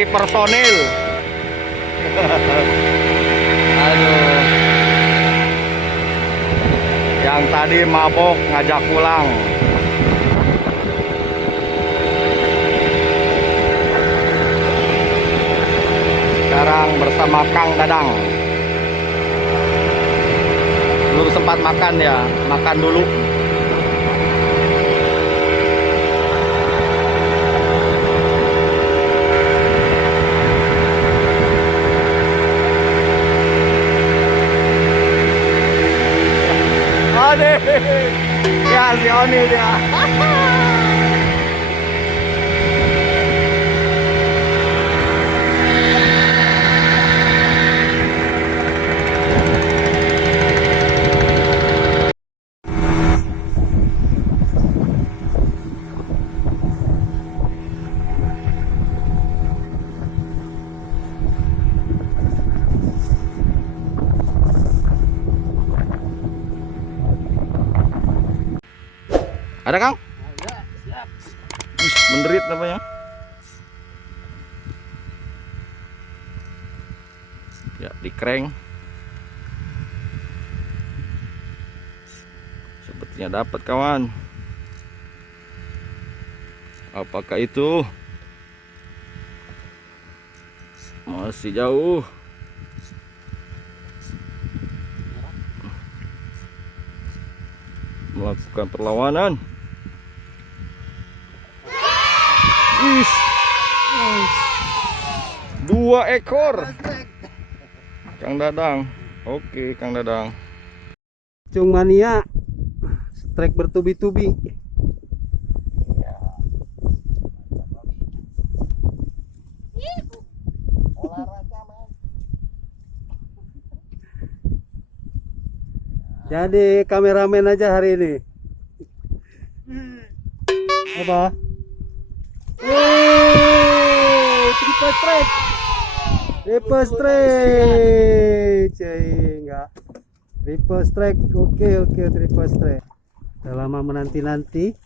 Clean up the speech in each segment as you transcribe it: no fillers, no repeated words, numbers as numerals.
ganti personil. Aduh. Yang tadi mabok ngajak pulang. Sekarang bersama Kang Dadang. Belum sempat makan ya, makan dulu. Aduh, ya si Oni dia. Ada Kang? Ada, siap. Menderit namanya. Ya, dikreng. Sepertinya dapat kawan. Apakah itu? Masih jauh. Melakukan perlawanan. Wis. 2 ekor. Kang Dadang. Oke, Kang Dadang. Cung mania. Strike bertubi-tubi. Jadi kameramen aja hari ini. Apa? Triple strike. Triple strike. Enggak. Triple strike. Oke, triple strike. Udah lama menanti-nanti.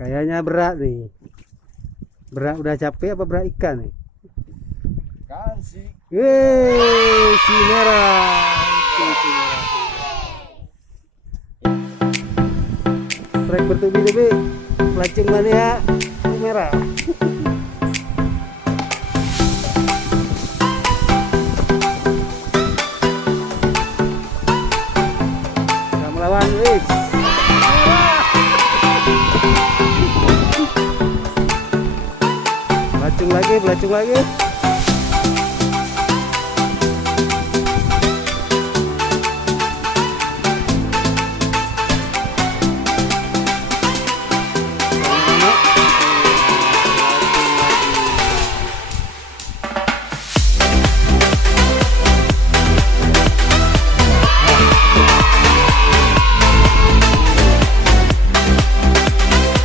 Kayaknya berat nih. Berat udah capek apa berat ikan nih? Kasih. Si merah. Strike bertubi-tubi. Pelacung mania si merah. Kita melawan Wis. Pelacung lagi.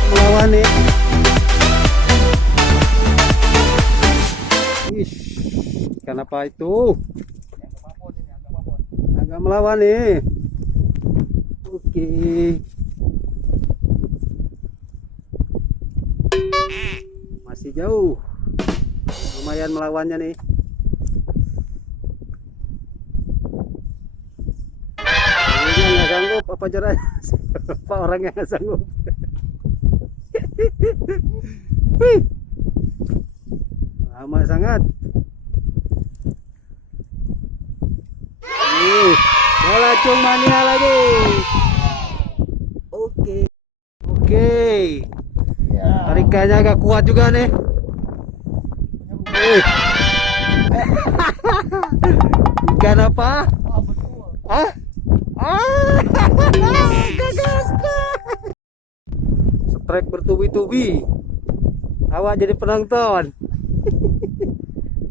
Melawan nih. Kenapa itu? Agak melawan nih. Oke. Masih jauh. Lumayan melawannya nih. Ini nggak sanggup apa caranya? Apa orang yang nggak sanggup? Lama sangat. Pelacung mania lagi. Oke. Tarikannya agak kuat juga nih. Ikan apa? Gagas. Strike bertubi-tubi. Awak jadi penonton.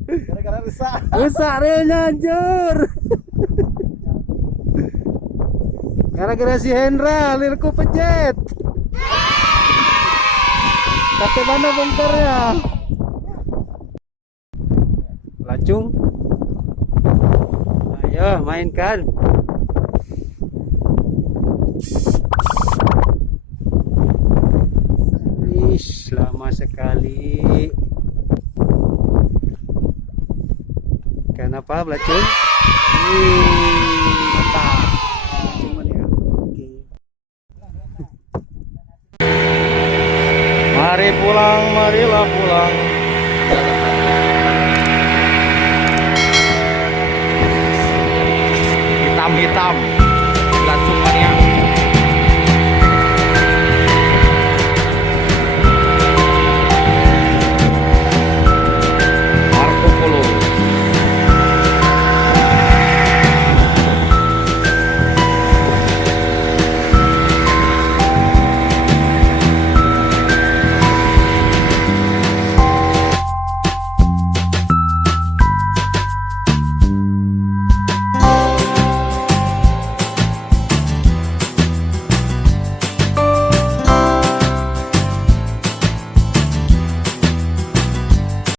Gara-gara rusak. Rusak relnya anjur. Gara-gara si Hendra, lirku pencet. Tapi mana bongkarnya? Pelacung. Ayo mainkan. sekali. Ikan apa, belacung? Mantap. Cuman ya. Oke. Mari pulang, marilah pulang. Hitam-hitam.